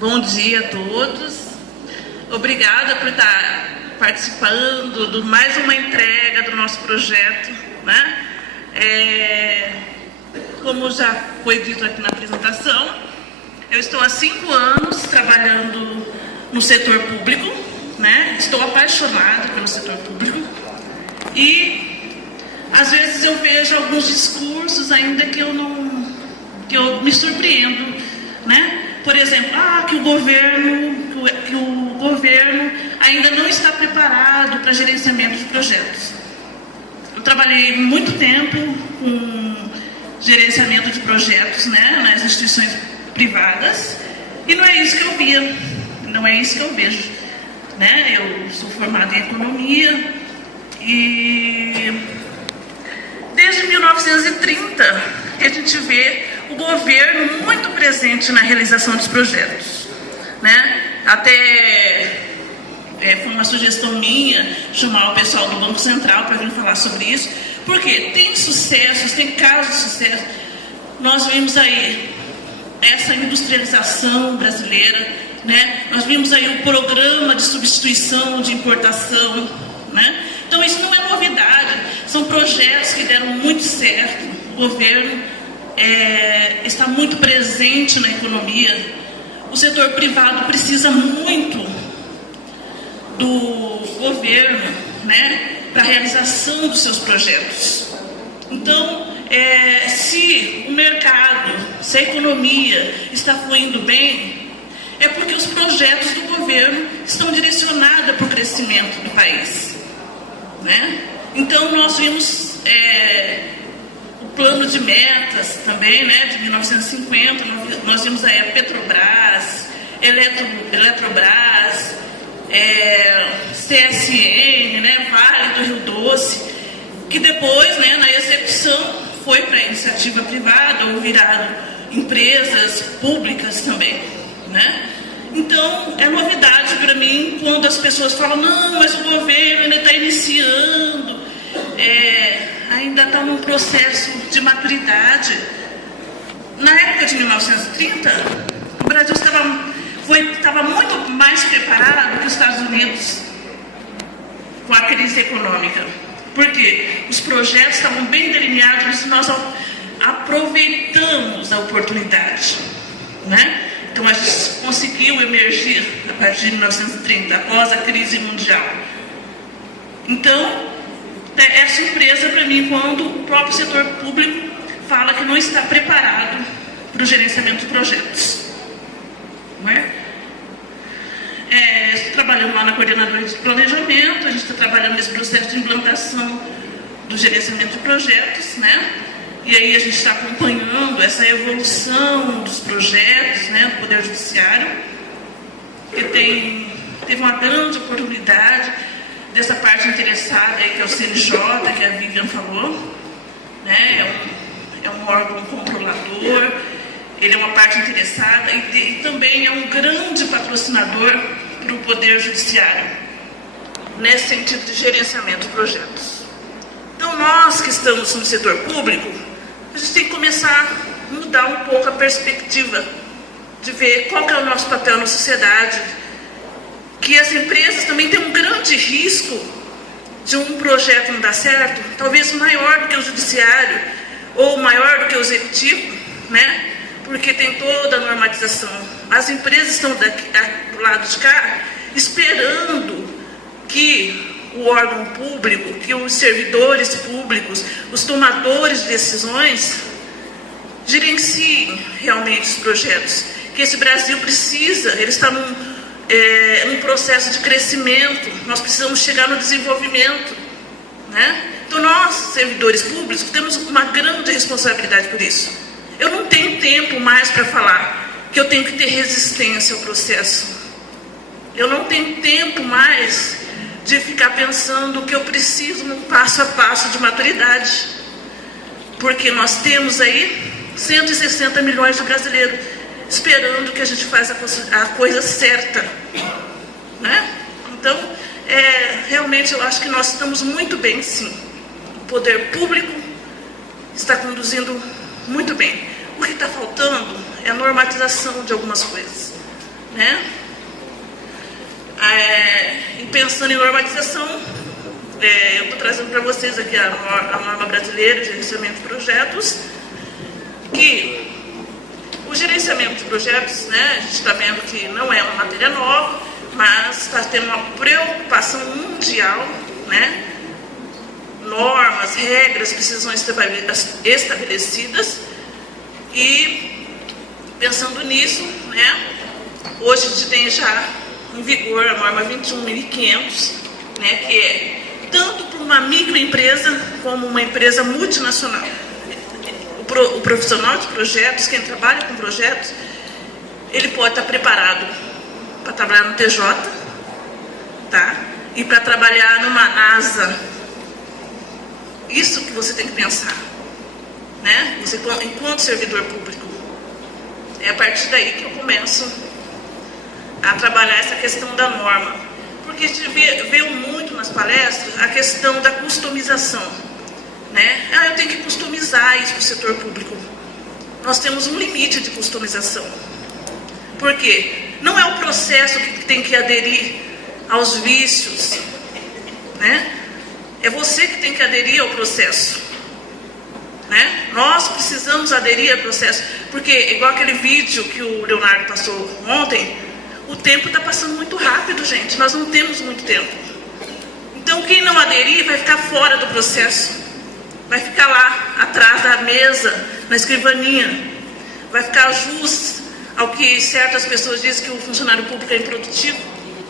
Bom dia a todos. Obrigada por estar participando de mais uma entrega do nosso projeto, né? Como já foi dito aqui na apresentação, eu estou há 5 anos trabalhando no setor público, né? Estou apaixonada pelo setor público e às vezes eu vejo alguns discursos ainda que eu me surpreendo, né? Por exemplo, que o governo ainda não está preparado para gerenciamento de projetos. Eu trabalhei muito tempo com gerenciamento de projetos, né, nas instituições privadas, e não é isso que eu via, não é isso que eu vejo, né? Eu sou formada em economia e desde 1930 que a gente vê o governo muito presente na realização dos projetos, né? Até foi uma sugestão minha chamar o pessoal do Banco Central para vir falar sobre isso, porque tem sucessos, tem casos de sucesso. Nós vimos aí essa industrialização brasileira, né? Nós vimos aí o programa de substituição de importação, né? Então isso não é novidade, são projetos que deram muito certo. O governo está muito presente na economia. O setor privado precisa muito do governo, né, para a realização dos seus projetos. Então, se o mercado, se a economia está fluindo bem, é porque os projetos do governo estão direcionados para o crescimento do país, né? Então, nós vimos o plano de metas também, né, de 1950, nós vimos aí a Petrobras, Eletrobras, CSN, né, Vale do Rio Doce, que depois, né, na execução foi para a iniciativa privada ou viraram empresas públicas também, né? Então, é novidade para mim quando as pessoas falam, não, mas o governo ainda está iniciando, ainda está num processo de maturidade. Na época de 1930, o Brasil estava muito mais preparado que os Estados Unidos com a crise econômica, porque os projetos estavam bem delineados e nós aproveitamos a oportunidade, né? Então a gente conseguiu emergir a partir de 1930, após a crise mundial. Então, é surpresa para mim quando o próprio setor público fala que não está preparado para o gerenciamento de projetos. Não é? Estou trabalhando lá na coordenadoria de planejamento, a gente está trabalhando nesse processo de implantação do gerenciamento de projetos, né? E aí a gente está acompanhando essa evolução dos projetos, né, do Poder Judiciário, que teve uma grande oportunidade dessa parte interessada aí, que é o CNJ, que a Vivian falou, né? É um órgão controlador, ele é uma parte interessada e também é um grande patrocinador para o Poder Judiciário, nesse sentido de gerenciamento de projetos. Então, nós que estamos no setor público, a gente tem que começar a mudar um pouco a perspectiva de ver qual que é o nosso papel na sociedade, que as empresas também têm um grande risco de um projeto não dar certo, talvez maior do que o judiciário ou maior do que o executivo, né? Porque tem toda a normatização. As empresas estão do lado de cá esperando que o órgão público, que os servidores públicos, os tomadores de decisões gerenciem realmente os projetos. Que esse Brasil precisa, ele está num processo de crescimento, nós precisamos chegar no desenvolvimento, né? Então nós, servidores públicos, temos uma grande responsabilidade por isso. Eu não tenho tempo mais para falar que eu tenho que ter resistência ao processo. Eu não tenho tempo mais de ficar pensando que eu preciso num passo a passo de maturidade, porque nós temos aí 160 milhões de brasileiros esperando que a gente faça a coisa certa, né? Então, realmente eu acho que nós estamos muito bem, sim. O poder público está conduzindo muito bem. O que está faltando é a normatização de algumas coisas. né? E pensando em normatização, eu estou trazendo para vocês aqui a norma brasileira de gerenciamento de projetos, que o gerenciamento de projetos, né, a gente está vendo que não é uma matéria nova, mas está tendo uma preocupação mundial, né? Normas, regras precisam ser estabelecidas, e pensando nisso, né, hoje a gente tem já em vigor a norma 21.500, né, que é tanto para uma microempresa como uma empresa multinacional. O profissional de projetos, quem trabalha com projetos, ele pode estar preparado para trabalhar no TJ, tá? E para trabalhar numa NASA. Isso que você tem que pensar, né? Você, enquanto servidor público, é a partir daí que eu começo a trabalhar essa questão da norma, porque a gente vê muito nas palestras a questão da customização, né? Eu tenho que customizar isso para o setor público. Nós temos um limite de customização. Por quê? Não é o processo que tem que aderir aos vícios, né? É você que tem que aderir ao processo, né? Nós precisamos aderir ao processo, porque igual aquele vídeo que o Leonardo passou ontem, o tempo está passando muito rápido, gente. Nós não temos muito tempo. Então, quem não aderir vai ficar fora do processo. Vai ficar lá, atrás da mesa, na escrivaninha. Vai ficar jus ao que certas pessoas dizem que o funcionário público é improdutivo,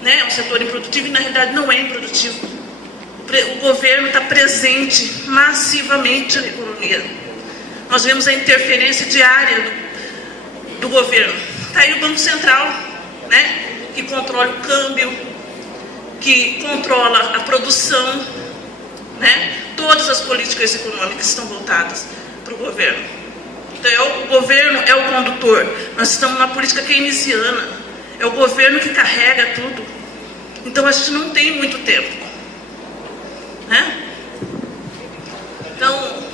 né? É um setor improdutivo e, na realidade, não é improdutivo. O governo está presente massivamente na economia. Nós vemos a interferência diária do governo. Está aí o Banco Central, né? Que controla o câmbio, que controla a produção, né? Todas as políticas econômicas estão voltadas para o governo. Então, o governo é o condutor. Nós estamos na política keynesiana. É o governo que carrega tudo. Então, a gente não tem muito tempo, né? Então,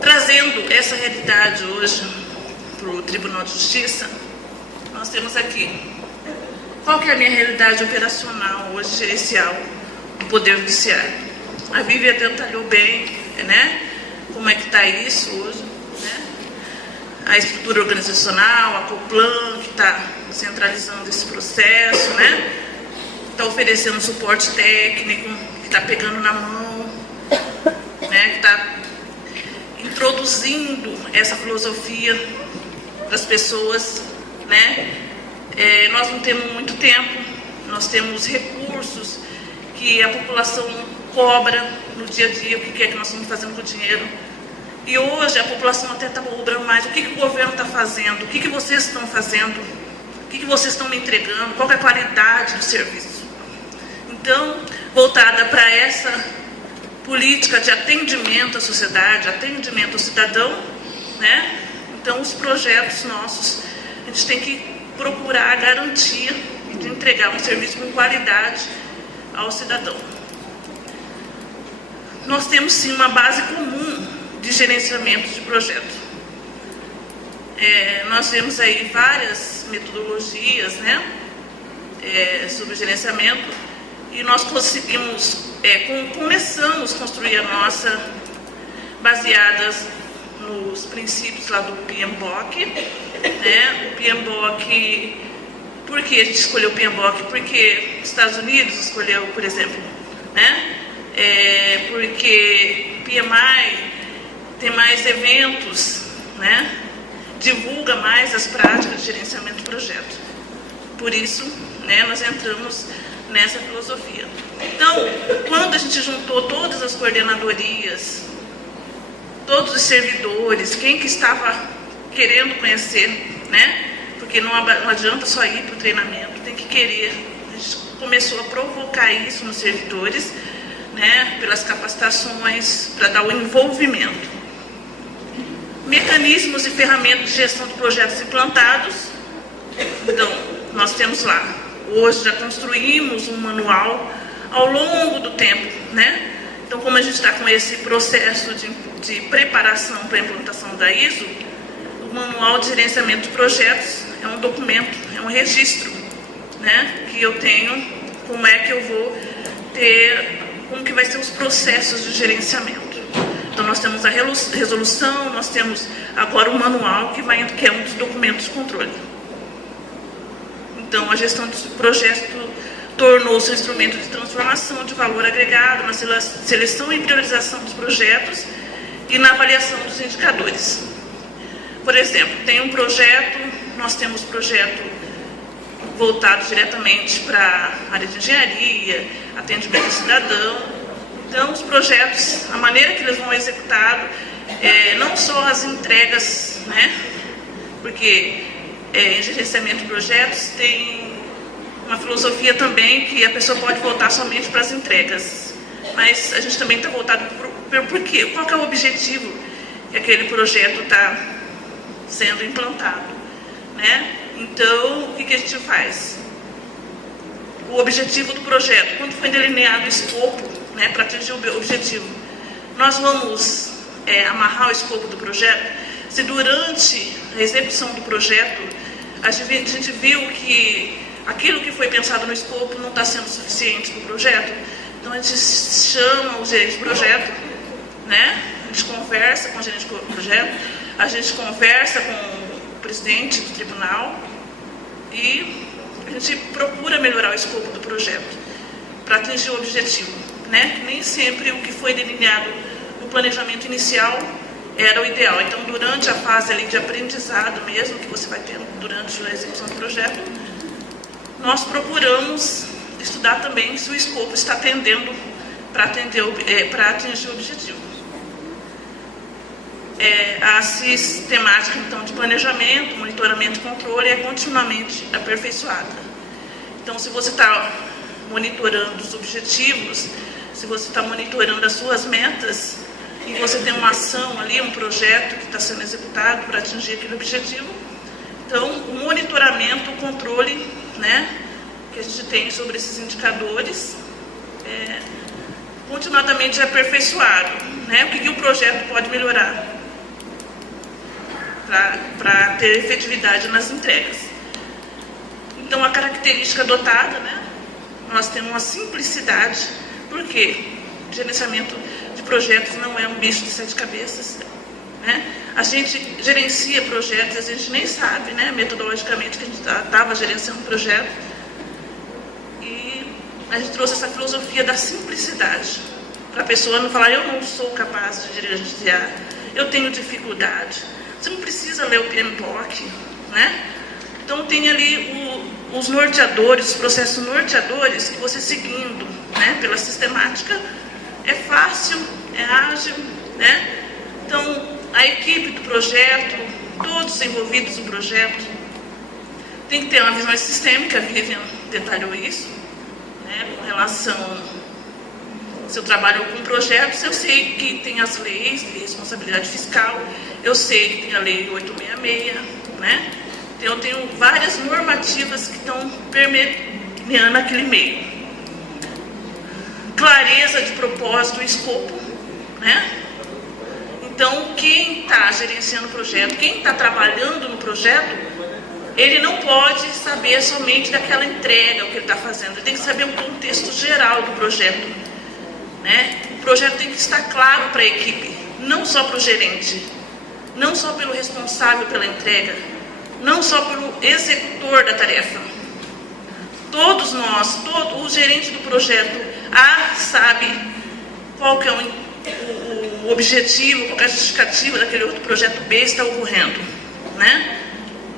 trazendo essa realidade hoje para o Tribunal de Justiça, nós temos aqui qual que é a minha realidade operacional hoje, gerencial, do Poder Judiciário. A Vivi até detalhou bem, né, como é que está isso hoje, né? A estrutura organizacional, a Coplan, que está centralizando esse processo, né? Está oferecendo suporte técnico, que está pegando na mão, né? Que está introduzindo essa filosofia para as pessoas, né? Nós não temos muito tempo, nós temos recursos que a população cobra no dia a dia, o que é que nós estamos fazendo com o dinheiro. E hoje a população até está cobrando mais. O que o governo está fazendo? O que vocês estão fazendo? O que vocês estão me entregando? Qual é a qualidade do serviço? Então, voltada para essa política de atendimento à sociedade, atendimento ao cidadão, né? Então, os projetos nossos, a gente tem que procurar a garantia de entregar um serviço com qualidade ao cidadão. Nós temos, sim, uma base comum de gerenciamento de projeto. Nós vemos aí várias metodologias, né, sobre gerenciamento, e nós começamos a construir a nossa baseadas nos princípios lá do PMBOK, né? O PMBOK, por que a gente escolheu o PMBOK? Porque os Estados Unidos escolheu, por exemplo, né? Porque PMI tem mais eventos, né? Divulga mais as práticas de gerenciamento de projeto. Por isso, né, nós entramos nessa filosofia. Então, quando a gente juntou todas as coordenadorias, todos os servidores, quem que estava querendo conhecer, né? Porque não adianta só ir para o treinamento, tem que querer. A gente começou a provocar isso nos servidores, né? Pelas capacitações, para dar o envolvimento. Mecanismos e ferramentas de gestão de projetos implantados, Então, nós temos lá, hoje já construímos um manual ao longo do tempo, né? Então, como a gente está com esse processo de preparação para a implantação da ISO, o Manual de Gerenciamento de Projetos é um documento, é um registro, né? Que eu tenho, como é que eu vou ter, como que vai ser os processos de gerenciamento. Então, nós temos a resolução, nós temos agora o manual, que é um dos documentos de controle. Então, a gestão de projeto tornou-se um instrumento de transformação de valor agregado na seleção e priorização dos projetos e na avaliação dos indicadores. Por exemplo, tem um projeto, nós temos projeto voltado diretamente para a área de engenharia, atendimento ao cidadão. Então, os projetos, a maneira que eles vão executados, não só as entregas, né? Porque em gerenciamento de projetos tem uma filosofia também que a pessoa pode voltar somente para as entregas. Mas a gente também está voltado por quê? Qual que é o objetivo que aquele projeto está sendo implantado, né? Então, o que a gente faz? O objetivo do projeto, quando foi delineado o escopo, né, para atingir o objetivo, nós vamos amarrar o escopo do projeto. Se durante a execução do projeto a gente viu que aquilo que foi pensado no escopo não está sendo suficiente para o projeto, então a gente chama o gerente de projeto, né? A gente conversa com o gerente de projeto, a gente conversa com o presidente do tribunal e a gente procura melhorar o escopo do projeto para atingir o objetivo, né? Que nem sempre o que foi delineado no planejamento inicial era o ideal. Então, durante a fase ali de aprendizado mesmo, que você vai ter durante a execução do projeto, nós procuramos estudar também se o escopo está atendendo para atingir o objetivo. A sistemática, então, de planejamento, monitoramento e controle é continuamente aperfeiçoada. Então, se você está monitorando os objetivos, se você está monitorando as suas metas, e você tem uma ação ali, um projeto que está sendo executado para atingir aquele objetivo, então, o monitoramento, o controle, né, que a gente tem sobre esses indicadores continuadamente aperfeiçoado, né? O que o projeto pode melhorar para ter efetividade nas entregas. Então, a característica adotada, né, nós temos uma simplicidade, porque gerenciamento de projetos não é um bicho de 7 cabeças, né? A gente gerencia projetos, a gente nem sabe, né, metodologicamente, que a gente estava gerenciando um projeto. E a gente trouxe essa filosofia da simplicidade, para a pessoa não falar, eu não sou capaz de gerenciar, eu tenho dificuldade. Você não precisa ler o PMBOK, né? Então, tem ali os norteadores, os processos norteadores, que você seguindo, né, pela sistemática, é fácil, é ágil, né? Então, a equipe do projeto, todos os envolvidos no projeto, tem que ter uma visão sistêmica, a Vivian detalhou isso, né, com relação, se eu trabalho com projetos, eu sei que tem as leis de responsabilidade fiscal, eu sei que tem a lei 866, né? Então, eu tenho várias normativas que estão permeando aquele meio. Clareza de propósito e escopo, né? Então, quem está gerenciando o projeto, quem está trabalhando no projeto, ele não pode saber somente daquela entrega, o que ele está fazendo. Ele tem que saber o contexto geral do projeto, né? O projeto tem que estar claro para a equipe, não só para o gerente, não só pelo responsável pela entrega, não só pelo executor da tarefa. Todos nós, o gerente do projeto A sabe qual que é o objetivo, qual que é a justificativa daquele outro projeto B está ocorrendo, né?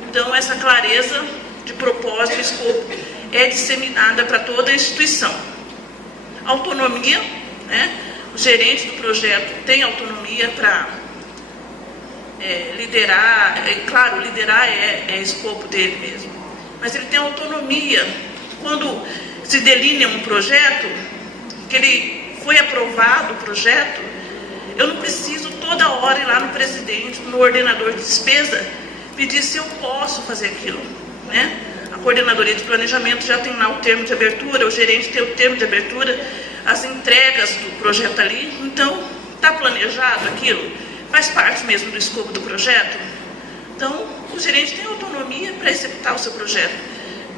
Então, essa clareza de propósito e escopo é disseminada para toda a instituição. Autonomia, né? O gerente do projeto tem autonomia para liderar, claro, liderar é escopo dele mesmo, mas ele tem autonomia. Quando se delinea um projeto, que ele foi aprovado o projeto, eu não preciso toda hora ir lá no presidente, no ordenador de despesa, pedir se eu posso fazer aquilo. né? A coordenadoria de planejamento já tem lá o termo de abertura, o gerente tem o termo de abertura, as entregas do projeto ali. Então, está planejado aquilo? Faz parte mesmo do escopo do projeto? Então, o gerente tem autonomia para executar o seu projeto,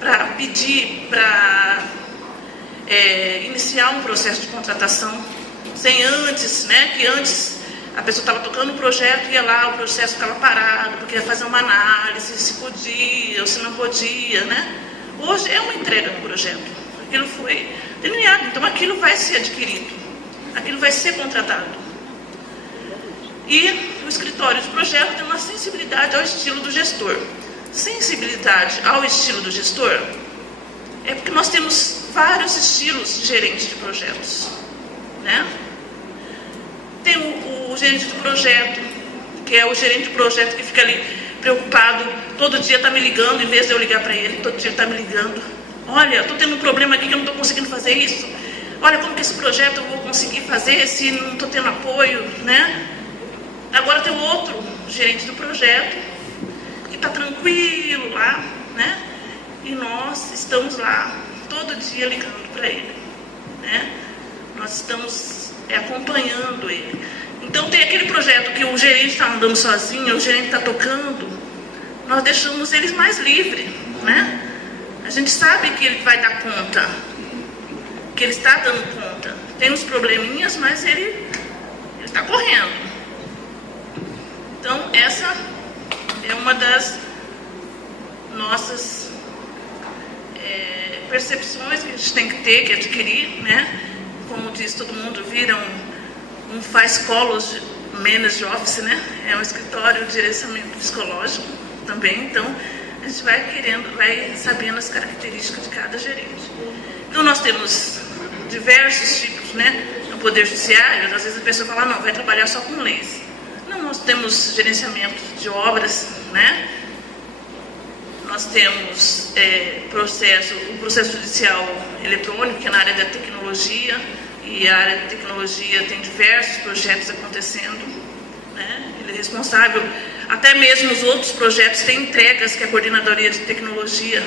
para pedir, para iniciar um processo de contratação, sem antes, né? Que antes a pessoa estava tocando o projeto, ia lá, o processo ficava parado, porque ia fazer uma análise, se podia ou se não podia, né? Hoje é uma entrega do projeto. Aquilo foi delineado, então aquilo vai ser adquirido, aquilo vai ser contratado. E o escritório de projeto tem uma sensibilidade ao estilo do gestor. Sensibilidade ao estilo do gestor é porque nós temos vários estilos de gerente de projetos, né? Tem o gerente do projeto, que é o gerente de projeto que fica ali preocupado, todo dia está me ligando, em vez de eu ligar para ele, todo dia ele está me ligando. Olha, estou tendo um problema aqui que eu não estou conseguindo fazer isso. Olha, como que esse projeto eu vou conseguir fazer se não estou tendo apoio, né? Agora tem o outro gerente do projeto, que está tranquilo lá, né? E nós estamos lá, todo dia ligando para ele, né? Nós estamos acompanhando ele. Então tem aquele projeto que o gerente está andando sozinho, o gerente está tocando, nós deixamos eles mais livres, né? A gente sabe que ele vai dar conta, que ele está dando conta. Tem uns probleminhas, mas ele está correndo. Então essa é uma das nossas percepções que a gente tem que ter, que adquirir, né? Como diz todo mundo, vira um faz-colos manage office, né? É um escritório de direcionamento psicológico também. Então a gente vai sabendo as características de cada gerente. Então nós temos diversos tipos, né? No Poder Judiciário, às vezes a pessoa fala, não, vai trabalhar só com leis. Não, nós temos gerenciamento de obras, né? Nós temos o processo judicial eletrônico, que é na área da tecnologia, e a área de tecnologia tem diversos projetos acontecendo, né? Ele é responsável, até mesmo os outros projetos têm entregas que a coordenadoria de tecnologia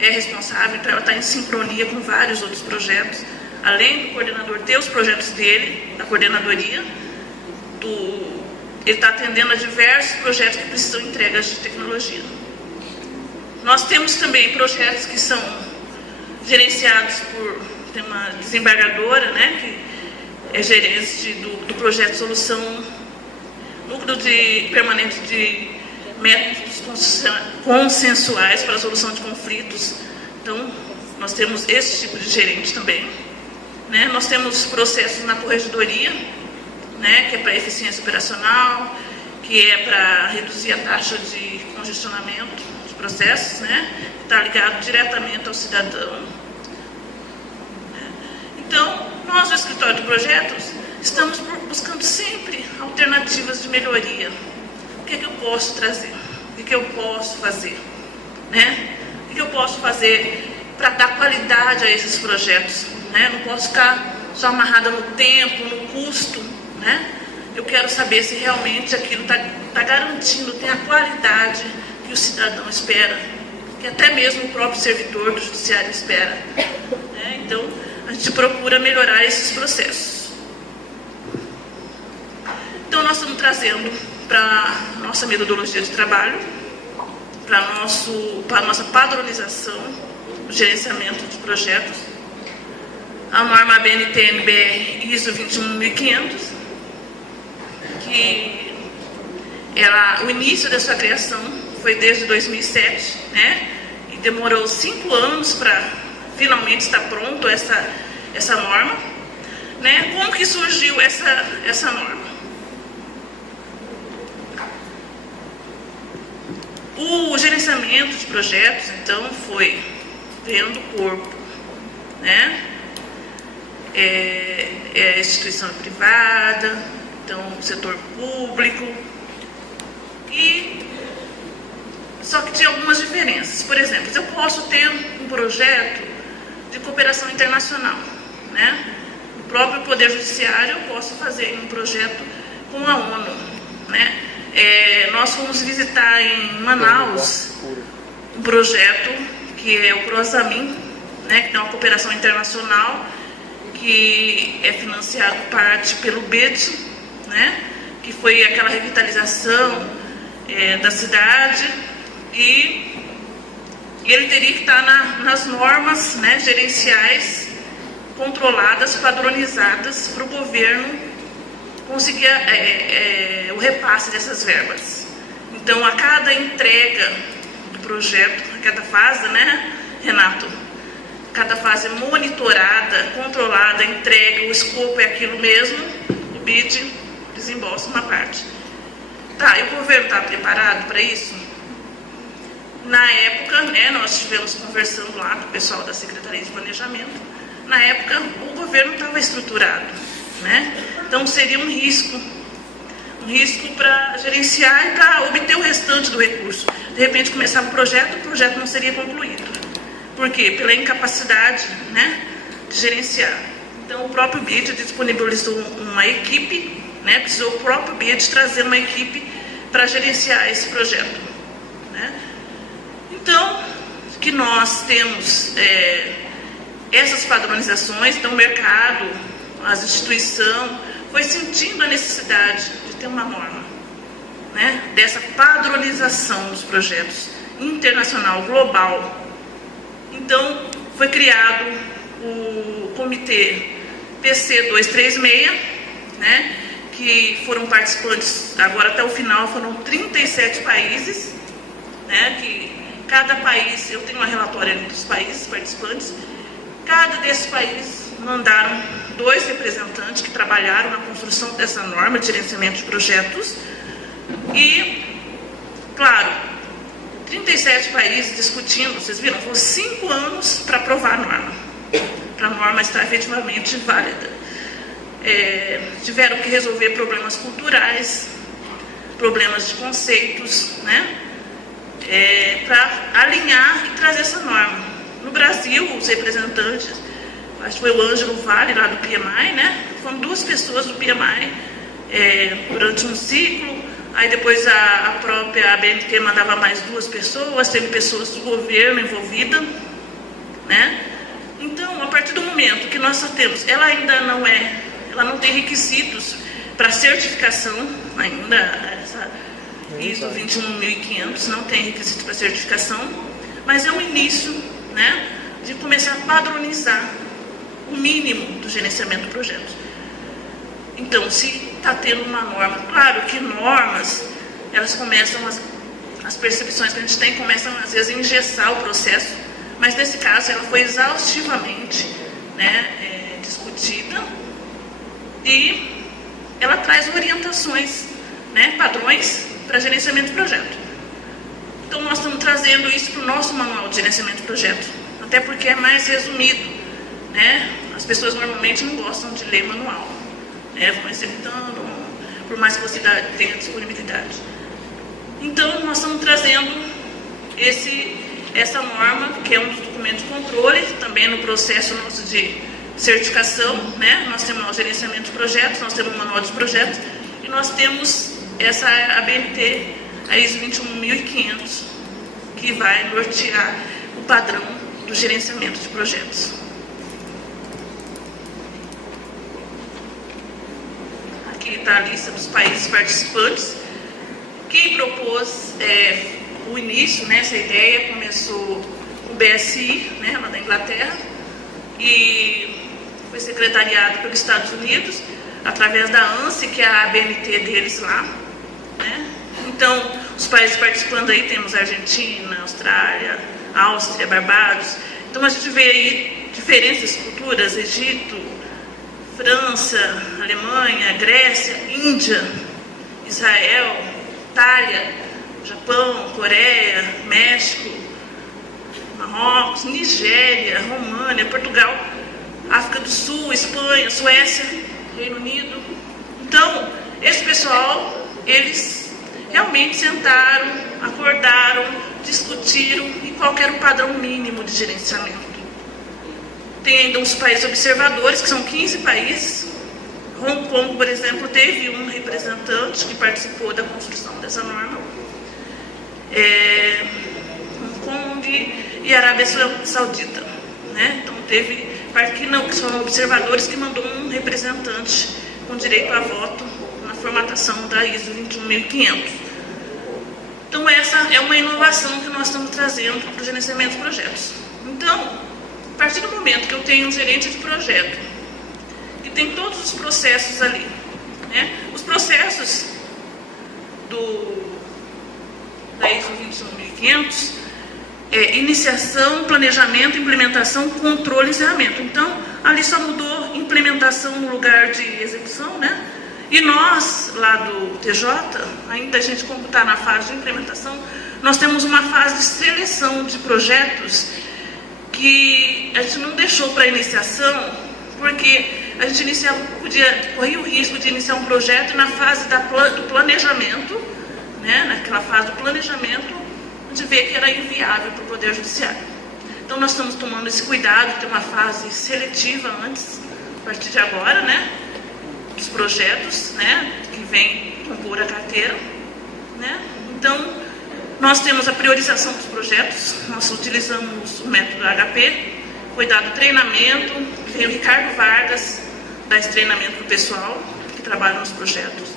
é responsável, então ela está em sincronia com vários outros projetos, além do coordenador ter os projetos dele, da coordenadoria, ele está atendendo a diversos projetos que precisam de entregas de tecnologia. Nós temos também projetos que são gerenciados tem uma desembargadora, né, que é gerente do projeto Solução, Núcleo Permanente de Métodos Consensuais para a Solução de Conflitos. Então, nós temos esse tipo de gerente também, né? Nós temos processos na corregedoria, né, que é para eficiência operacional, que é para reduzir a taxa de congestionamento dos processos, né, que está ligado diretamente ao cidadão. Então, nós do Escritório de Projetos estamos buscando sempre alternativas de melhoria. O que é que eu posso trazer? O que é que eu posso fazer? Né? O que eu posso fazer para dar qualidade a esses projetos? Né? Não posso ficar só amarrada no tempo, no custo, né? Eu quero saber se realmente aquilo está garantindo, tem a qualidade que o cidadão espera, que até mesmo o próprio servidor do judiciário espera, né? Então, a gente procura melhorar esses processos. Então, nós estamos trazendo para a nossa metodologia de trabalho, para a nossa padronização do gerenciamento de projetos, a norma BNT-NBR ISO 21500, que o início da sua criação foi desde 2007, né? E demorou 5 anos para finalmente estar pronto essa norma, né? Como que surgiu essa norma? O gerenciamento de projetos, então, foi vendo o corpo, né? Instituição privada, então, setor público, só que tinha algumas diferenças. Por exemplo, eu posso ter um projeto de cooperação internacional, né? O próprio Poder Judiciário eu posso fazer um projeto com a ONU, né? Nós fomos visitar em Manaus um projeto que é o Prosamin, né, que tem uma cooperação internacional, que é financiado parte pelo BID, né, que foi aquela revitalização da cidade, e ele teria que estar nas normas, né, gerenciais controladas, padronizadas, para o governo conseguir o repasse dessas verbas. Então, a cada entrega do projeto, a cada fase, né, Renato? Cada fase monitorada, controlada, entrega, o escopo é aquilo mesmo, o BID desembolsa uma parte. Tá, e o governo está preparado para isso? Na época, né, nós estivemos conversando lá com o pessoal da Secretaria de Planejamento, na época o governo estava estruturado, né? Então seria um risco para gerenciar e para obter o restante do recurso. De repente começava o projeto não seria concluído. Por quê? Pela incapacidade, né, de gerenciar. Então o próprio BID disponibilizou uma equipe, né, precisou o próprio BID trazer uma equipe para gerenciar esse projeto, né? Então, que nós temos essas padronizações, então o mercado, as instituições, foi sentindo a necessidade de ter uma norma, né, dessa padronização dos projetos internacional, global. Então, foi criado o Comitê PC 236, né, que foram participantes, agora até o final, foram 37 países, né, que cada país, eu tenho uma relatória dos países participantes, cada desses países mandaram 2 representantes que trabalharam na construção dessa norma de gerenciamento de projetos e, claro, 37 países discutindo, vocês viram, foram 5 anos para aprovar a norma, para a norma estar efetivamente válida. Tiveram que resolver problemas culturais, problemas de conceitos, né, para alinhar e trazer essa norma. No Brasil, os representantes, acho que foi o Ângelo Vale, lá do PMI, né, foram 2 pessoas do PMI durante um ciclo. Aí depois a própria ABNT mandava mais 2 pessoas, teve pessoas do governo envolvida, né? Então, a partir do momento que nós só temos, ela ainda não tem requisitos para certificação ainda, essa ISO 21500 não tem requisito para certificação, mas é um início, né, de começar a padronizar o mínimo do gerenciamento do projeto. Então, se está tendo uma norma, claro que normas, elas começam, as percepções que a gente tem começam às vezes a engessar o processo, mas nesse caso ela foi exaustivamente, né, discutida e ela traz orientações, né, padrões para gerenciamento de projeto. Então nós estamos trazendo isso para o nosso manual de gerenciamento de projeto, até porque é mais resumido, né? As pessoas normalmente não gostam de ler manual, né? Vão executando, por mais que você tenha disponibilidade. Então nós estamos trazendo essa norma, que é um dos documentos de controle, também no processo nosso de certificação, né? Nós temos o gerenciamento de projetos, nós temos o manual de projetos e nós temos essa ABNT, a ISO 21500, que vai nortear o padrão do gerenciamento de projetos. Aqui está a lista dos países participantes. Quem propôs o início, né, essa ideia, começou com o BSI, né, lá da Inglaterra, e foi secretariado pelos Estados Unidos, através da ANSI, que é a ABNT deles lá, né? Então, os países participando aí temos Argentina, Austrália, Áustria, Barbados. Então, a gente vê aí diferentes culturas, Egito, França, Alemanha, Grécia, Índia, Israel, Itália, Japão, Coreia, México, Marrocos, Nigéria, România, Portugal, África do Sul, Espanha, Suécia, Reino Unido. Então, esse pessoal, eles realmente sentaram, acordaram, discutiram e qual era o padrão mínimo de gerenciamento. Tem ainda uns países observadores, que são 15 países. Hong Kong, por exemplo, teve um representante que participou da construção dessa norma. Hong Kong, e Arábia Saudita, né? Então teve parte que não, que são observadores, que mandou um representante com direito a voto na formatação da ISO 21500. Então essa é uma inovação que nós estamos trazendo para o gerenciamento de projetos. Então, a partir do momento que eu tenho um gerente de projeto, que tem todos os processos ali, né? Os processos da ISO 21500 é iniciação, planejamento, implementação, controle e encerramento. Então, ali só mudou implementação no lugar de execução, né? E nós, lá do TJ, ainda a gente, como está na fase de implementação, nós temos uma fase de seleção de projetos que a gente não deixou para iniciação, porque a gente corria o risco de iniciar um projeto na fase do planejamento, né? Naquela fase do planejamento, a gente vê que era inviável para o Poder Judiciário. Então, nós estamos tomando esse cuidado de ter uma fase seletiva antes, a partir de agora, né? Dos projetos, né? Que vem compor a carteira, né? Então, nós temos a priorização dos projetos, nós utilizamos o método HP, foi dado treinamento, tem o Ricardo Vargas, dá esse treinamento para o pessoal que trabalha nos projetos.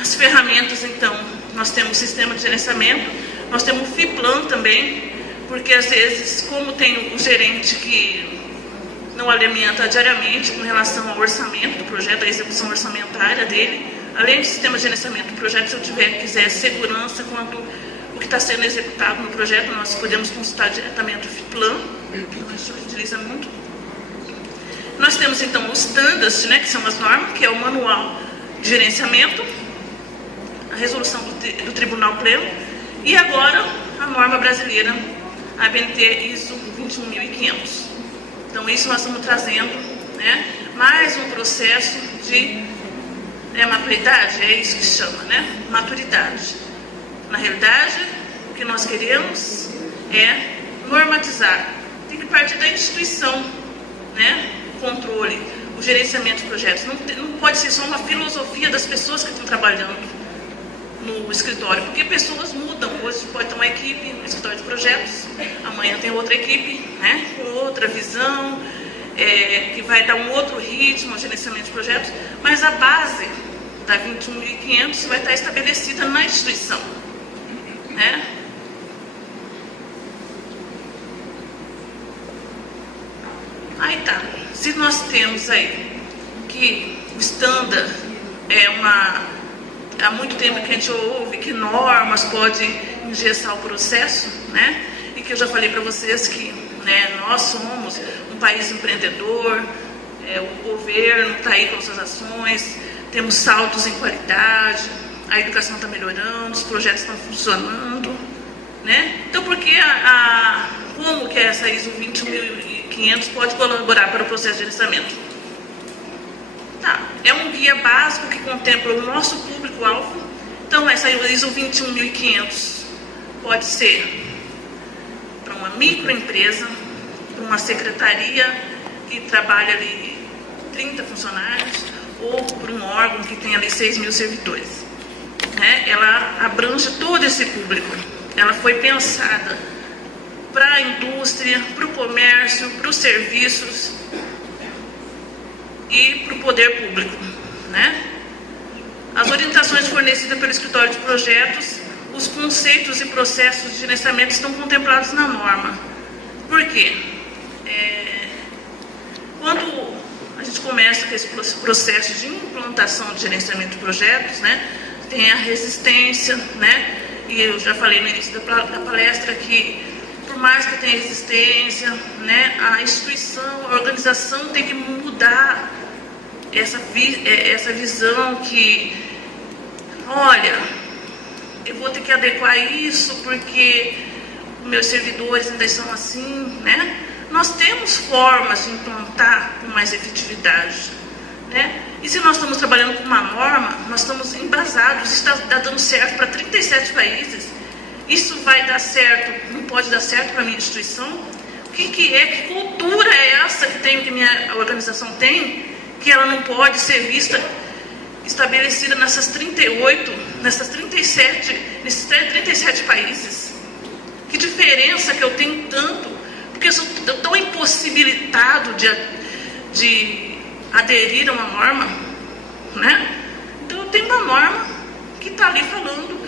As ferramentas, então, nós temos o sistema de gerenciamento, nós temos o FIPLAN também, porque às vezes, como tem o gerente que não alimenta diariamente com relação ao orçamento do projeto, a execução orçamentária dele, além do sistema de gerenciamento do projeto, se eu quiser segurança quanto o que está sendo executado no projeto, nós podemos consultar diretamente o FIPLAN, que a gente utiliza muito. Nós temos, então, os standards, né, que são as normas, que é o manual de gerenciamento, a resolução do Tribunal Pleno, e agora a norma brasileira, a ABNT ISO 21500. Então, isso nós estamos trazendo, né, mais um processo de maturidade, é isso que se chama, né? Maturidade. Na realidade, o que nós queremos é normatizar. Tem que partir da instituição, né? O controle, o gerenciamento de projetos. Não pode ser só uma filosofia das pessoas que estão trabalhando no escritório, porque pessoas mudam. Hoje pode ter uma equipe no escritório de projetos, amanhã tem outra equipe, né? Com outra visão, que vai dar um outro ritmo ao gerenciamento de projetos, mas a base da 21500 vai estar estabelecida na instituição, né? Aí tá, se nós temos aí que o standard há muito tempo que a gente ouve que normas podem engessar o processo, né? E que eu já falei para vocês que, né, nós somos um país empreendedor, o governo está aí com suas ações, temos saltos em qualidade, a educação está melhorando, os projetos estão funcionando, né? Então, como que essa ISO 21500 pode colaborar para o processo de gerenciamento? Tá, é um guia básico que contempla o nosso público-alvo. Então, essa ISO 21500 pode ser para uma microempresa, para uma secretaria que trabalha ali 30 funcionários, ou para um órgão que tem ali 6.000 servidores, né? Ela abrange todo esse público. Ela foi pensada para a indústria, para o comércio, para os serviços e para o poder público, né? As orientações fornecidas pelo escritório de projetos, os conceitos e processos de gerenciamento estão contemplados na norma. Por quê? Quando a gente começa com esse processo de implantação de gerenciamento de projetos, né, tem a resistência, né? E eu já falei no início da palestra que, por mais que tenha resistência, né, a instituição, a organização tem que mudar essa visão que, olha, eu vou ter que adequar isso porque meus servidores ainda são assim, né? Nós temos formas de implantar com mais efetividade, né? E se nós estamos trabalhando com uma norma, nós estamos embasados, isso está dando certo para 37 países, isso vai dar certo, não pode dar certo para a minha instituição? Que cultura é essa que minha organização tem, que ela não pode ser vista, estabelecida nesses 37 países? Que diferença impossibilitado de aderir a uma norma, né? Então eu tenho uma norma que está ali falando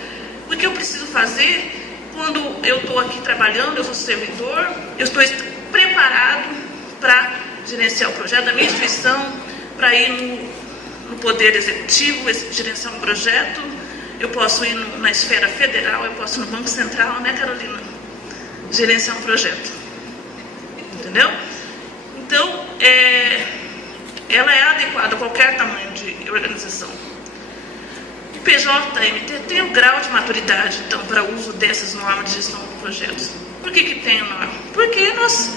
o que eu preciso fazer quando eu estou aqui trabalhando, eu sou servidor, eu estou preparado para gerenciar o projeto da minha instituição, para ir no Poder Executivo, gerenciar um projeto. Eu posso ir na esfera federal, eu posso ir no Banco Central, né, Carolina? Gerenciar um projeto. Entendeu? Então, ela é adequada a qualquer tamanho de organização. O PJMT tem o grau de maturidade, então, para o uso dessas normas de gestão de projetos. Por que tem a norma? Porque nós,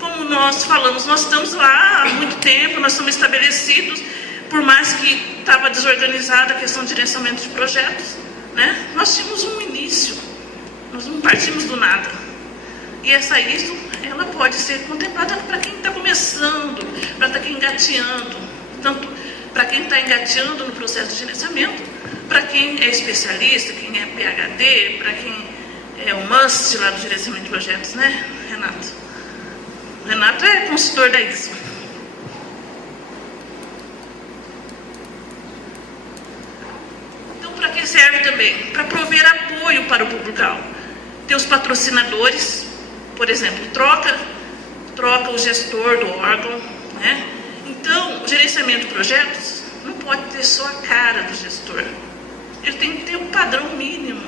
como nós falamos, nós estamos lá há muito tempo, nós estamos estabelecidos, por mais que estava desorganizada a questão de gerenciamento de projetos, né? Nós tínhamos um início, nós não partimos do nada. E isso, ela pode ser contemplada para quem está começando, para quem está engateando, tanto para quem está engateando no processo de gerenciamento, para quem é especialista, quem é PhD, para quem é o must lá do gerenciamento de projetos, né, Renato? Renato é consultor da ISO. Então, para que serve também? Para prover apoio para o público-alvo. Tem os patrocinadores, por exemplo, troca o gestor do órgão, né? Então, o gerenciamento de projetos não pode ter só a cara do gestor. Ele tem que ter um padrão mínimo,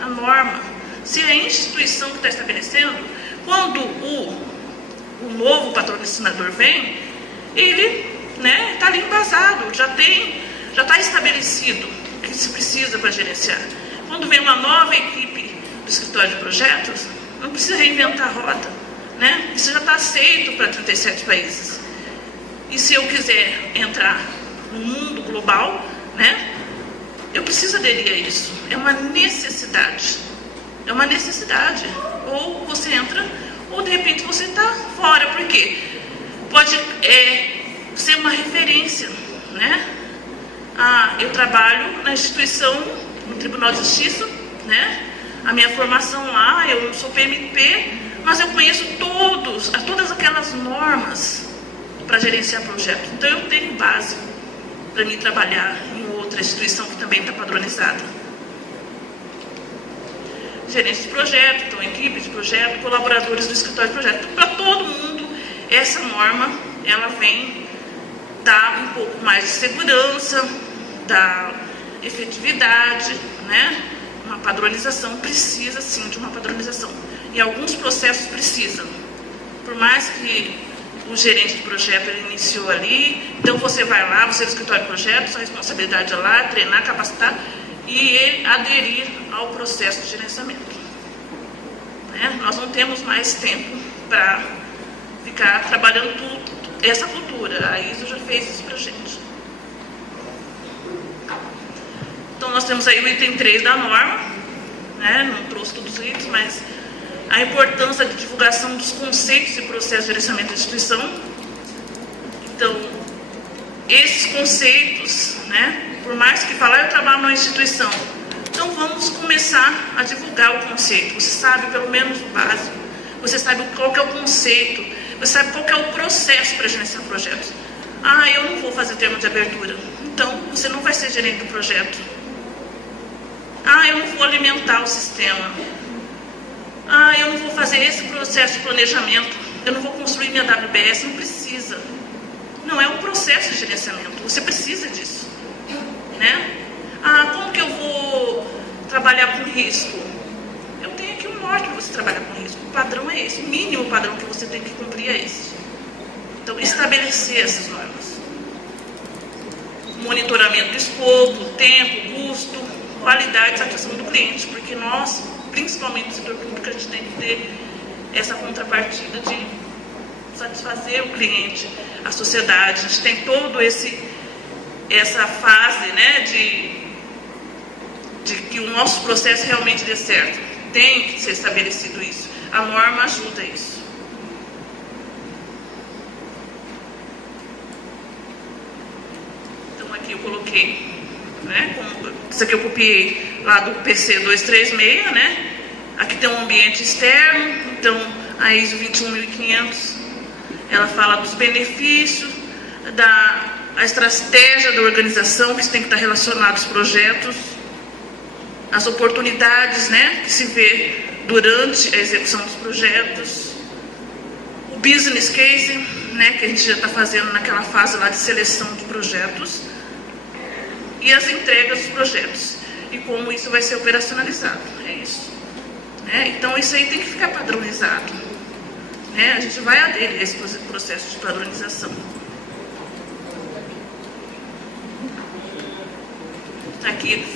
a norma. Se a instituição que está estabelecendo, quando o novo patrocinador vem, ele, né, está ali embasado, já está estabelecido o que se precisa para gerenciar. Quando vem uma nova equipe do escritório de projetos, não precisa reinventar a roda, né? Isso já está aceito para 37 países. E se eu quiser entrar no mundo global, né, eu preciso aderir a isso. É uma necessidade. É uma necessidade. Ou você entra, ou de repente você está fora. Por quê? Pode ser uma referência, né? Eu trabalho na instituição, no Tribunal de Justiça, né? A minha formação lá, eu não sou PMP, mas eu conheço todas aquelas normas para gerenciar projetos. Então eu tenho base para mim trabalhar em outra instituição que também está padronizada. Gerente de projeto, então equipe de projeto, colaboradores do escritório de projeto. Para todo mundo, essa norma, ela vem dar um pouco mais de segurança, da efetividade, né? Uma padronização precisa sim de uma padronização. E alguns processos precisam. Por mais que o gerente de projeto ele iniciou ali, então você vai lá, você é do escritório de projeto, sua responsabilidade é lá, treinar, capacitar e ele aderir ao processo de gerenciamento. Né? Nós não temos mais tempo para ficar trabalhando essa cultura. A ISO já fez isso para a gente. Então nós temos aí o item 3 da norma, né? Não trouxe todos os itens, mas a importância de divulgação dos conceitos e processos de gerenciamento da instituição. Então, esses conceitos, né? Por mais que falar, eu trabalho numa instituição. Então vamos começar a divulgar o conceito. Você sabe pelo menos o básico. Você sabe qual que é o conceito. Você sabe qual que é o processo para gerenciar projetos. Eu não vou fazer termo de abertura. Então, você não vai ser gerente do projeto. Eu não vou alimentar o sistema. Eu não vou fazer esse processo de planejamento. Eu não vou construir minha WBS. Não precisa. Não é um processo de gerenciamento. Você precisa disso. Né? Como que eu vou trabalhar com risco? Eu tenho aqui um norte para você trabalhar com risco. O padrão é esse. O mínimo padrão que você tem que cumprir é esse. Então, estabelecer essas normas. Monitoramento do escopo, tempo, custo, qualidade e satisfação do cliente. Porque nós, principalmente no setor público, a gente tem que ter essa contrapartida de satisfazer o cliente, a sociedade. A gente tem todo essa fase, né, de que o nosso processo realmente dê certo. Tem que ser estabelecido isso. A norma ajuda isso. Então aqui eu coloquei, né, isso aqui eu copiei lá do PC 236, né? Aqui tem um ambiente externo, então a ISO 21500 ela fala dos benefícios, a estratégia da organização, que tem que estar relacionada aos projetos, as oportunidades, né, que se vê durante a execução dos projetos, o business case, né, que a gente já está fazendo naquela fase lá de seleção de projetos, e as entregas dos projetos, e como isso vai ser operacionalizado, é isso. Né? Então isso aí tem que ficar padronizado. Né? A gente vai aderir a esse processo de padronização.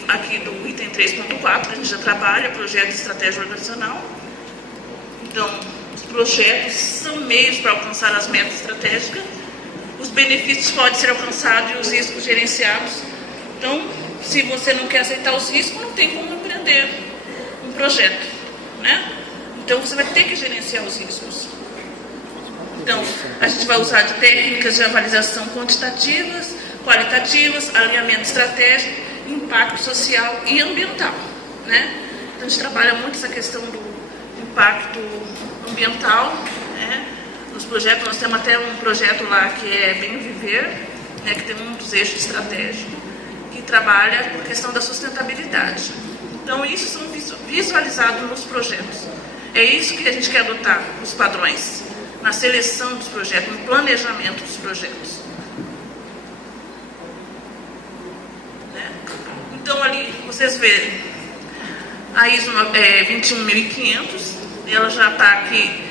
Aqui do item 3.4, a gente já trabalha projeto de estratégia organizacional. Então, os projetos são meios para alcançar as metas estratégicas, os benefícios podem ser alcançados e os riscos gerenciados. Então, se você não quer aceitar os riscos, não tem como empreender um projeto. Né? Então, você vai ter que gerenciar os riscos. Então, a gente vai usar de técnicas de avaliação quantitativas, qualitativas, alinhamento estratégico, impacto social e ambiental. Né? Então, a gente trabalha muito essa questão do impacto ambiental. Né? Nos projetos, nós temos até um projeto lá que é Bem Viver, né, que tem um dos eixos estratégicos, que trabalha com a questão da sustentabilidade. Então, isso são visualizados nos projetos. É isso que a gente quer adotar, os padrões, na seleção dos projetos, no planejamento dos projetos. Né? Então, ali, vocês verem, a ISO 21500, ela já está aqui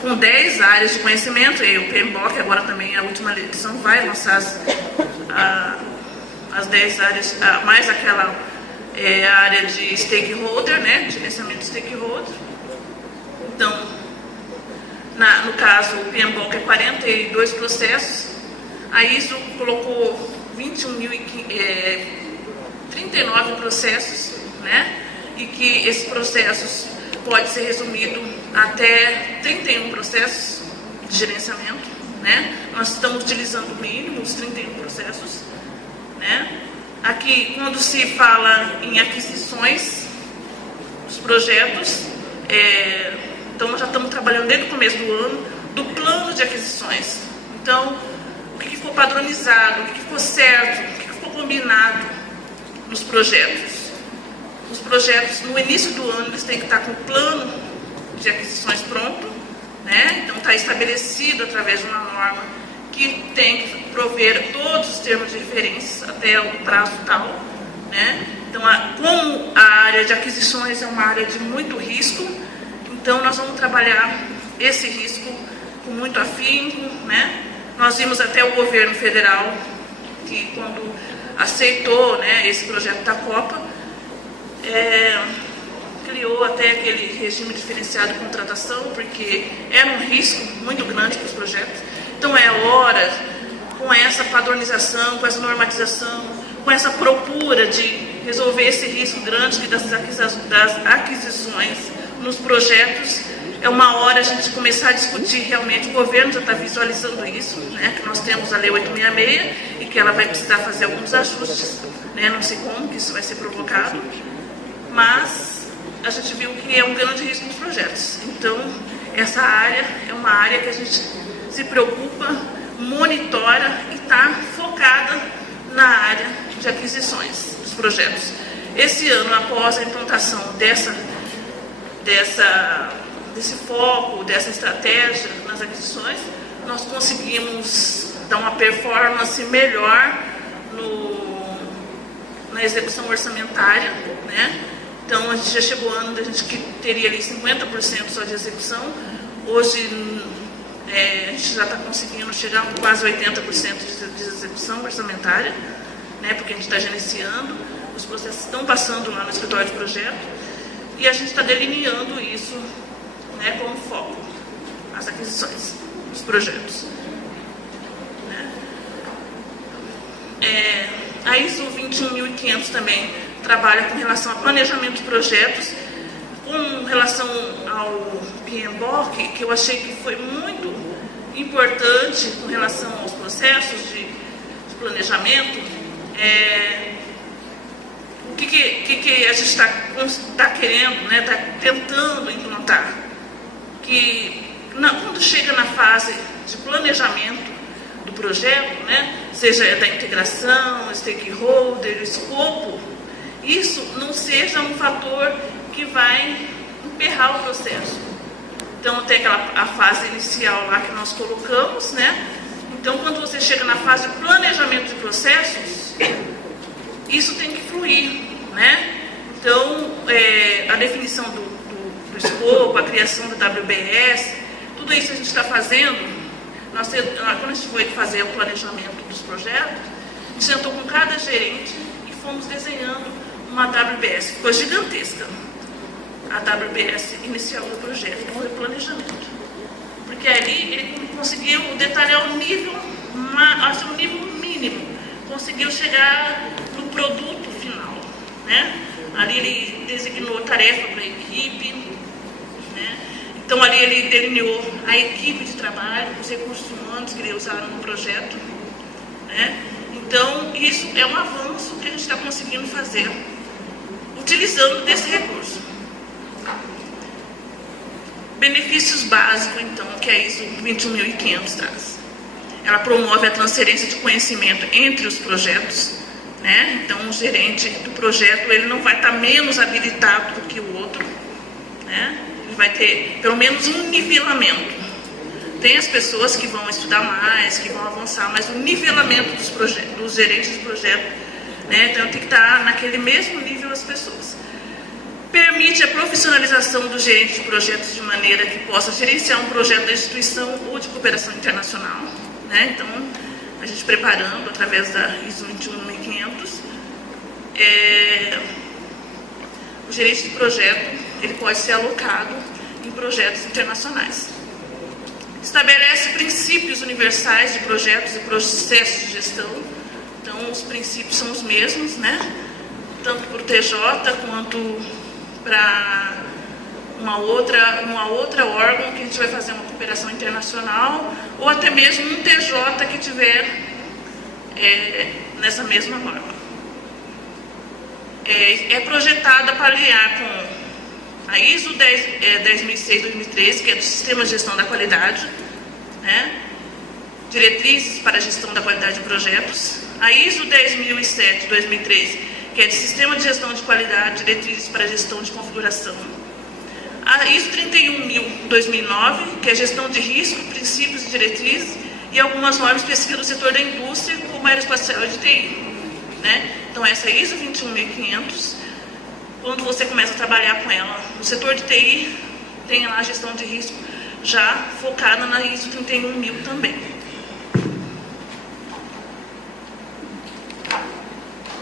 com 10 áreas de conhecimento, e o PMBOK, agora também a última edição, vai lançar as 10 áreas, mais aquela área de stakeholder, né, de gerenciamento de stakeholder. Então, no caso, o PMBOK é 42 processos, a ISO colocou 39 processos, né, e que esses processos pode ser resumido até 31 processos de gerenciamento. Né? Nós estamos utilizando o mínimo, os 31 processos. Né? Aqui, quando se fala em aquisições dos projetos, então nós já estamos trabalhando desde o começo do ano do plano de aquisições. Então, o que ficou padronizado, o que ficou certo, o que ficou combinado nos projetos. Os projetos, no início do ano, eles têm que estar com o plano de aquisições pronto, né? Então está estabelecido através de uma norma que tem que prover todos os termos de referência até o prazo tal, né? Então, como a área de aquisições é uma área de muito risco, então nós vamos trabalhar esse risco com muito afinco, né? Nós vimos até o governo federal que, quando aceitou, né, esse projeto da Copa, criou até aquele regime diferenciado de contratação, porque era um risco muito grande para os projetos. Então é hora, com essa padronização, com essa normatização, com essa procura de resolver esse risco grande das aquisições nos projetos, é uma hora a gente começar a discutir realmente. O governo já está visualizando isso, né, que nós temos a Lei 866 e que ela vai precisar fazer alguns ajustes, né, não sei como que isso vai ser provocado, mas a gente viu que é um grande risco nos projetos. Então, essa área é uma área que a gente se preocupa, monitora e está focada na área de aquisições dos projetos. Esse ano, após a implantação desse foco, dessa estratégia nas aquisições, nós conseguimos dar uma performance melhor na execução orçamentária, né? Então, a gente já chegou ao ano da gente que teria ali 50% só de execução. Hoje, a gente já está conseguindo chegar a quase 80% de execução orçamentária, né, porque a gente está gerenciando, os processos estão passando lá no escritório de projeto, e a gente está delineando isso, né, como foco, as aquisições, os projetos. Né? A ISO 21500 também trabalha com relação ao planejamento de projetos, com relação ao PMBOK, que eu achei que foi muito importante com relação aos processos de planejamento. O que a gente está querendo, né, está tentando implantar? Que quando chega na fase de planejamento do projeto, né, seja da integração, stakeholder, escopo, isso não seja um fator que vai emperrar o processo. Então, tem a fase inicial lá que nós colocamos, né? Então, quando você chega na fase de planejamento de processos, isso tem que fluir, né? Então, a definição do escopo, a criação do WBS, tudo isso a gente está fazendo. Quando a gente foi fazer o planejamento dos projetos, a gente sentou com cada gerente e fomos desenhando uma WBS. Ficou gigantesca a WBS inicial do projeto, que foi o planejamento. Porque ali ele conseguiu detalhar o nível, o nível mínimo, conseguiu chegar no produto final, né? Ali ele designou tarefa para a equipe, né? Então ali ele delineou a equipe de trabalho, os recursos humanos que ele ia usar no projeto, né? Então isso é um avanço que a gente está conseguindo fazer, utilizando desse recurso. Benefícios básicos, então, que a ISO 21500 traz. Ela promove a transferência de conhecimento entre os projetos, né? Então, o gerente do projeto ele não vai estar menos habilitado do que o outro, né? Ele vai ter pelo menos um nivelamento. Tem as pessoas que vão estudar mais, que vão avançar, mas o nivelamento dos gerentes de projeto, né? Então, tem que estar naquele mesmo nível as pessoas. Permite a profissionalização do gerente de projetos de maneira que possa gerenciar um projeto da instituição ou de cooperação internacional, né? Então, a gente preparando através da ISO 21500, o gerente de projeto ele pode ser alocado em projetos internacionais. Estabelece princípios universais de projetos e processos de gestão. Então, os princípios são os mesmos, né? Tanto para o TJ quanto para uma outra órgão que a gente vai fazer uma cooperação internacional, ou até mesmo um TJ que tiver nessa mesma norma. É projetada para alinhar com a ISO 10006-2013, que é do Sistema de Gestão da Qualidade, né? Diretrizes para a Gestão da Qualidade de Projetos, a ISO 10007-2013, que é de Sistema de Gestão de Qualidade, Diretrizes para a Gestão de Configuração. A ISO 31000-2009, que é Gestão de Risco, Princípios e Diretrizes, e algumas normas específicas do setor da indústria, como aeroespacial e de TI, né? Então, essa ISO 21500, quando você começa a trabalhar com ela no setor de TI, tem lá a gestão de risco já focada na ISO 31000 também.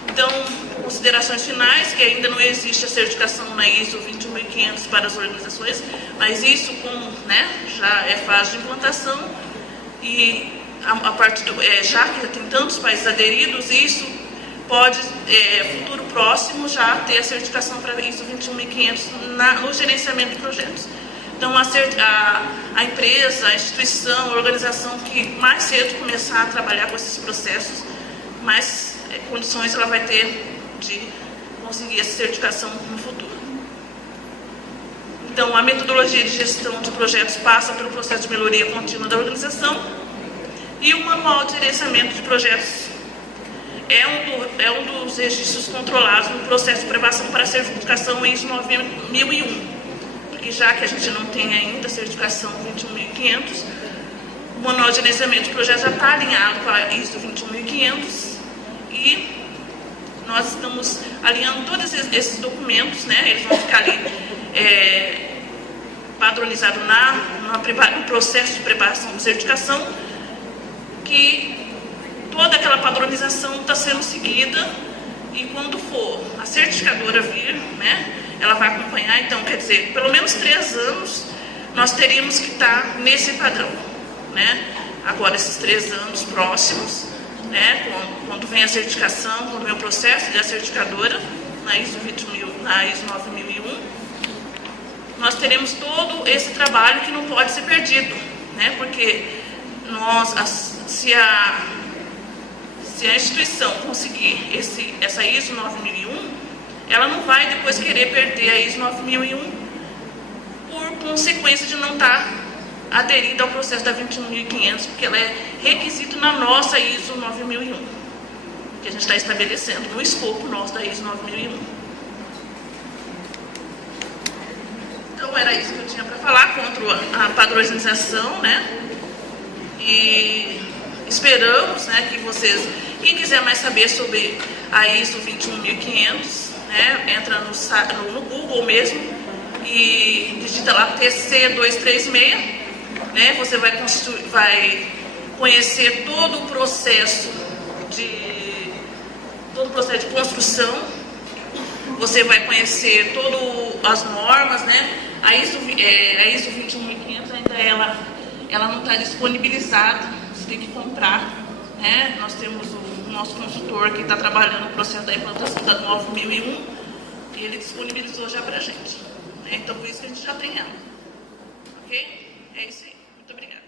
Então, considerações finais, que ainda não existe a certificação na ISO 21500 para as organizações, mas isso, como, né, já é fase de implantação, e a partir já que tem tantos países aderidos, isso pode, futuro próximo, já ter a certificação para ISO 21500 no gerenciamento de projetos. Então, a empresa, a instituição, a organização que mais cedo começar a trabalhar com esses processos, mais condições ela vai ter de conseguir essa certificação no futuro. Então, a metodologia de gestão de projetos passa pelo processo de melhoria contínua da organização, e o manual de gerenciamento de projetos é um dos registros controlados no processo de aprovação para a certificação ISO 9001, porque já que a gente não tem ainda a certificação 21500, o manual de gerenciamento de projetos já está alinhado com a ISO 21500, e nós estamos alinhando todos esses documentos, né? Eles vão ficar ali padronizados no processo de preparação de certificação, que toda aquela padronização está sendo seguida, e quando for a certificadora vir, né, ela vai acompanhar. Então, quer dizer, pelo menos 3 anos nós teríamos que estar nesse padrão, né? Agora, esses 3 anos próximos, né, quando vem a certificação, quando vem o processo da certificadora, na ISO 9001, nós teremos todo esse trabalho que não pode ser perdido, né, porque se a instituição conseguir essa ISO 9001, ela não vai depois querer perder a ISO 9001 por consequência de não estar aderida ao processo da 21.500, porque ela é requisito na nossa ISO 9001, que a gente está estabelecendo no escopo nosso da ISO 9001. Então, era isso que eu tinha para falar contra a padronização, né? E esperamos, né, que vocês, quem quiser mais saber sobre a ISO 21.500, né, entra no Google mesmo e digita lá TC236, né, você vai conhecer todo o processo de construção, você vai conhecer todas as normas, né? A ISO 21.500 ainda ela não está disponibilizada, você tem que comprar, né? Nós temos o nosso consultor que está trabalhando no processo da implantação da 9001 e ele disponibilizou já para a gente, né? Então, por isso que a gente já tem ela. Ok? É isso aí. Muito obrigada.